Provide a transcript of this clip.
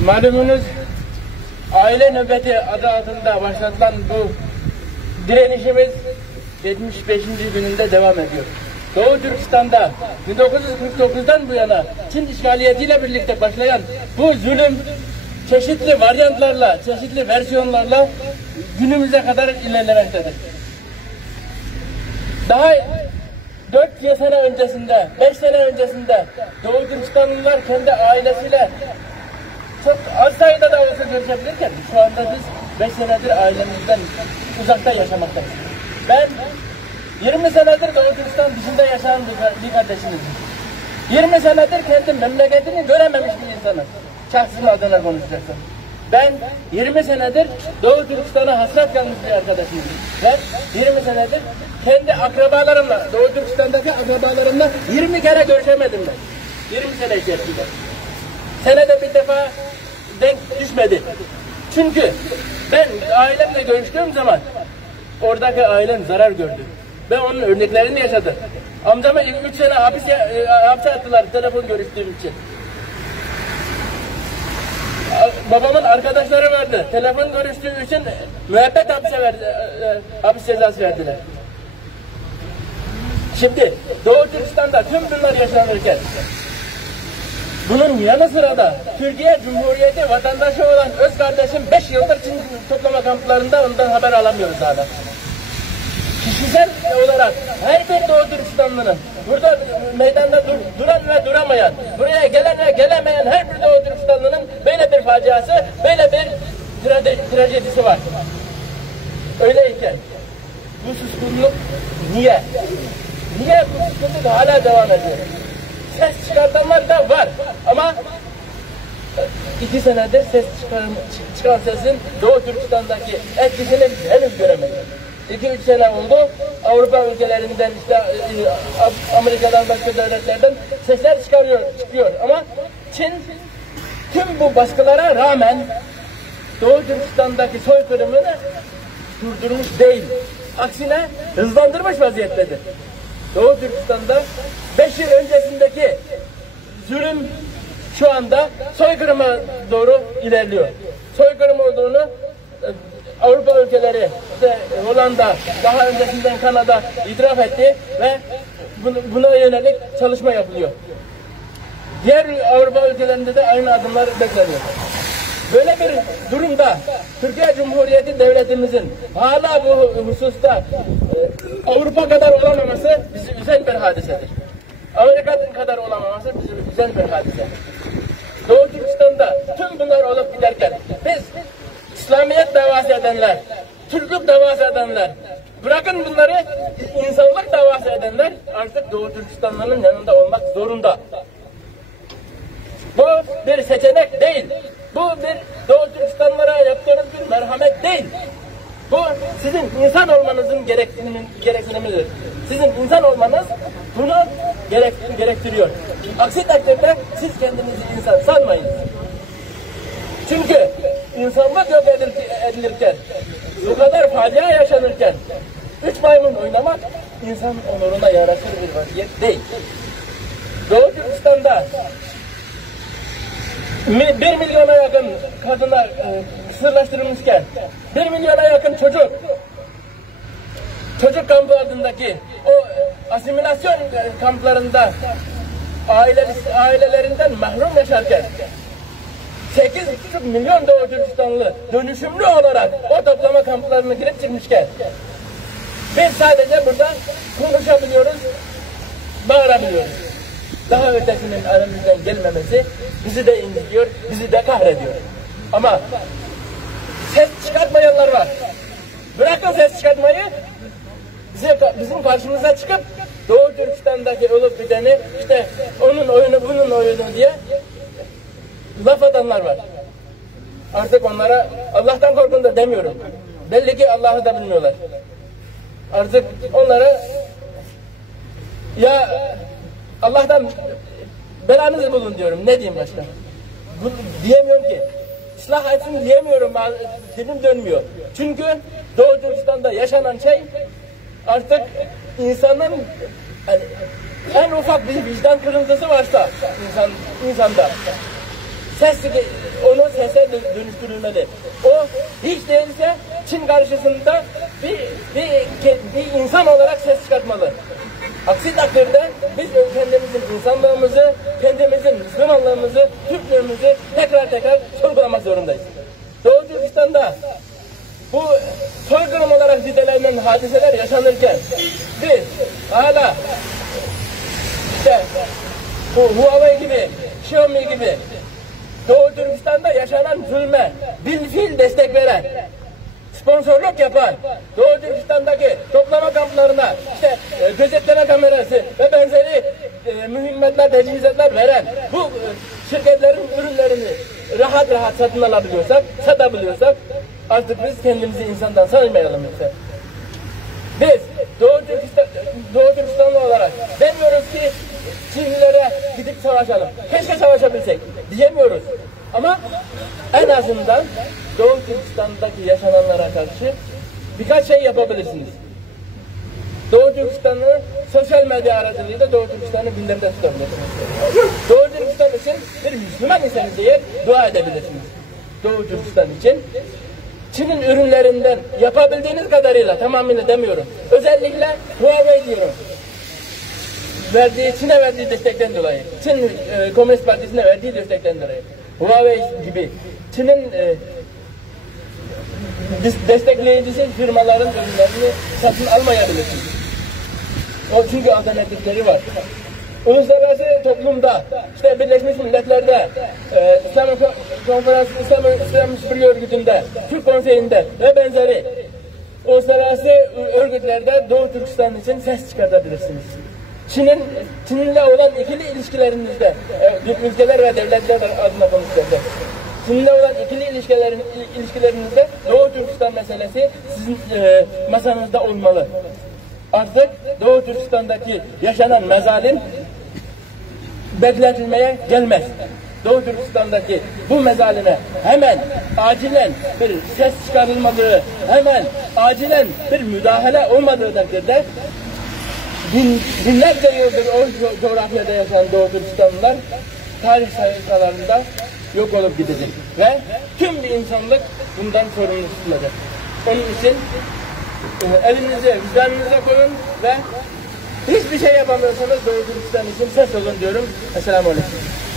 Malumunuz aile nöbeti adı altında başlatılan bu direnişimiz 75. gününde devam ediyor. Doğu Türkistan'da 1949'dan bu yana Çin işgaliyetiyle birlikte başlayan bu zulüm çeşitli varyantlarla, çeşitli versiyonlarla günümüze kadar ilerlemektedir. Daha 4 sene öncesinde, 5 sene öncesinde Doğu Türkistanlılar kendi ailesiyle çok az sayıda da olsa görüşebilirken şu anda biz 5 senedir ailemizden uzakta yaşamaktayız. Ben 20 senedir Doğu Türkistan dışında yaşayan bir kardeşimizim. 20 senedir kendi memleketini görememiş bir insanım. Şahsım adına konuşacaksam. Ben 20 senedir Doğu Türkistan'a hasret kalmış bir arkadaşımım. Ve 20 senedir kendi akrabalarımla, Doğu Türkistan'daki akrabalarımla 20 kere görüşemedim ben. 20 sene içerisinde. Senede bir defa denk düşmedi. Çünkü ben ailemle görüştüğüm zaman oradaki ailem zarar gördü. Ben onun örneklerini yaşadım. Amcama 3 sene hapse attılar telefon görüştüğüm için. Babamın arkadaşları vardı. Telefon görüştüğü için müebbet hapis cezası verdiler. Şimdi Doğu Türkistan'da tüm bunlar yaşanırken bunun yanı sıra da Türkiye Cumhuriyeti vatandaşı olan öz kardeşim 5 yıldır Çin toplama kamplarında, ondan haber alamıyoruz hala. Kişisel olarak her bir Doğu Türkistanlı'nın burada meydanda duran ve duramayan, buraya gelen ve gelemeyen her bir Doğu Türkistanlı'nın böyle bir faciası, böyle bir trajedisi var. Öyleyken bu suskunluk niye? Niye bu suskunluk hala devam ediyor? Ses çıkartanlar da var ama 2 senedir çıkan sesin Doğu Türkistan'daki etkisini henüz göremedik. 2-3 sene oldu. Avrupa ülkelerinden, işte Amerika'dan, başka devletlerden sesler çıkıyor. Ama Çin tüm bu baskılara rağmen Doğu Türkistan'daki soykırımını durdurmuş değil. Aksine hızlandırmış vaziyettedir. Doğu Türkistan'da 5 yıl öncesindeki zulüm şu anda soykırıma doğru ilerliyor. Soykırım olduğunu Avrupa ülkeleri, işte Hollanda, daha öncesinden Kanada itiraf etti ve buna yönelik çalışma yapılıyor. Diğer Avrupa ülkelerinde de aynı adımlar bekleniyor. Böyle bir durumda Türkiye Cumhuriyeti Devletimizin hala bu hususta Avrupa kadar olamaması bizi üzen bir hadisedir. Amerika kadar olamaması bizi üzen bir hadisedir. Doğu Türkistan'da tüm bunlar olup giderken biz İslamiyet davası edenler, Türklük davası edenler, bırakın bunları, insanlık davası edenler artık Doğu Türkistanlıların yanında olmak zorunda. Bu bir seçenek değil. Bu bir Doğu Türkistanlılara yaptığınız bir merhamet değil. Bu sizin insan olmanızın gereksinimidir. Sizin insan olmanız bunu gerektiriyor. Aksi takdirde siz kendinizi insan sanmayın. Çünkü insanlık yok edilirken, bu kadar facia yaşanırken 3 maymun oynamak insan onuruna yaraşır bir vaziyet değil. Doğu Türkistan'da 1 milyona yakın kadınlar kısırlaştırılmışken 1 milyona yakın çocuk kampı adındaki o asimilasyon kamplarında ailelerinden mahrum yaşarken 8,5 milyon Doğu Türkistanlı dönüşümlü olarak o toplama kamplarına girip çıkmışken biz sadece burada konuşabiliyoruz, bağırabiliyoruz. Daha ötesinin aramızdan gelmemesi bizi de incitiyor, bizi de kahrediyor. Ama ses çıkartmayanlar var. Bırakın ses çıkartmayı, bizim karşımıza çıkıp Doğu Türkistan'daki olup biteni, işte onun oyunu bunun oyunu diye laf atanlar var. Artık onlara Allah'tan korkun da demiyorum. Belli ki Allah'ı da bilmiyorlar. Artık onlara ya Allah'tan belanızı bulun diyorum. Ne diyeyim başka? Diyemiyorum ki. Islah etsin diyemiyorum. Dilim dönmüyor. Çünkü Doğu Türkistan'da yaşanan şey artık insanın en ufak bir vicdan kırıntısı varsa insanda onu sese dönüştürülmeli. O hiç değilse Çin karşısında bir insan olarak ses çıkartmalı. Aksi takdirde biz kendimizin insanlığımızı, kendimizin Müslümanlığımızı, Türklüğümüzü tekrar sorgulamak zorundayız. Doğu Türkistan'da bu soykırım olarak nitelenen hadiseler yaşanırken biz hala işte bu Huawei gibi, Xiaomi gibi Doğu Türkistan'da yaşanan zulme bilfiil destek veren, sponsorluk yapan, Doğu Türkistan'daki toplama kamplarına işte gözetleme kamerası ve benzeri mühimmetler, tecihizatlar veren bu şirketlerin ürünlerini rahat satın alabiliyorsak, satabiliyorsak artık biz kendimizi insandan saymayalım yoksa. Biz Doğu Türkistanlı olarak demiyoruz ki Çinlilere gidip savaşalım. Keşke savaşabilsek diyemiyoruz. Ama en azından Doğu Türkistan'daki yaşananlara karşı birkaç şey yapabilirsiniz. Doğu Türkistan'ı sosyal medya aracılığıyla Doğu Türkistan'ı gündemde tutabilirsiniz. Doğu Türkistan için bir Müslüman iseniz diye dua edebilirsiniz. Doğu Türkistan için Çin'in ürünlerinden yapabildiğiniz kadarıyla, tamamıyla demiyorum. Özellikle Huawei diyorum. Çin'e verdiği destekten dolayı, Çin Komünist Partisi'ne verdiği destekten dolayı, Huawei gibi Çin'in destekleyicisi firmaların ürünlerini satın almayabilirsiniz. Çünkü alternatifleri var. Uluslararası toplumda, işte Birleşmiş Milletler'de, İslam Konferansı, İslam İşbirliği Örgütü'nde, Türk Konseyi'nde ve benzeri uluslararası örgütlerde Doğu Türkistan için ses çıkartabilirsiniz. Çin'le olan ikili ilişkilerinizde, ülkeler ve devletler adına konuşacağız. Çin'le olan ikili ilişkilerinizde Doğu Türkistan meselesi sizin masanızda olmalı. Artık Doğu Türkistan'daki yaşanan mezalim bekletilmeye gelmez. Doğu Türkistan'daki bu mezalime hemen acilen bir ses çıkarılmadığı, hemen acilen bir müdahale olmadığı takdirde binlerce yıldır o coğrafyada yaşayan Doğu Türkistanlılar tarih sayfalarında yok olup gidecek ve tüm bir insanlık bundan sorumlu tutulacak. Onun için elinizi vicdanınıza koyun ve hiçbir şey yapamıyorsanız Doğu Türkistan için ses olun diyorum. Esselamu Aleyküm.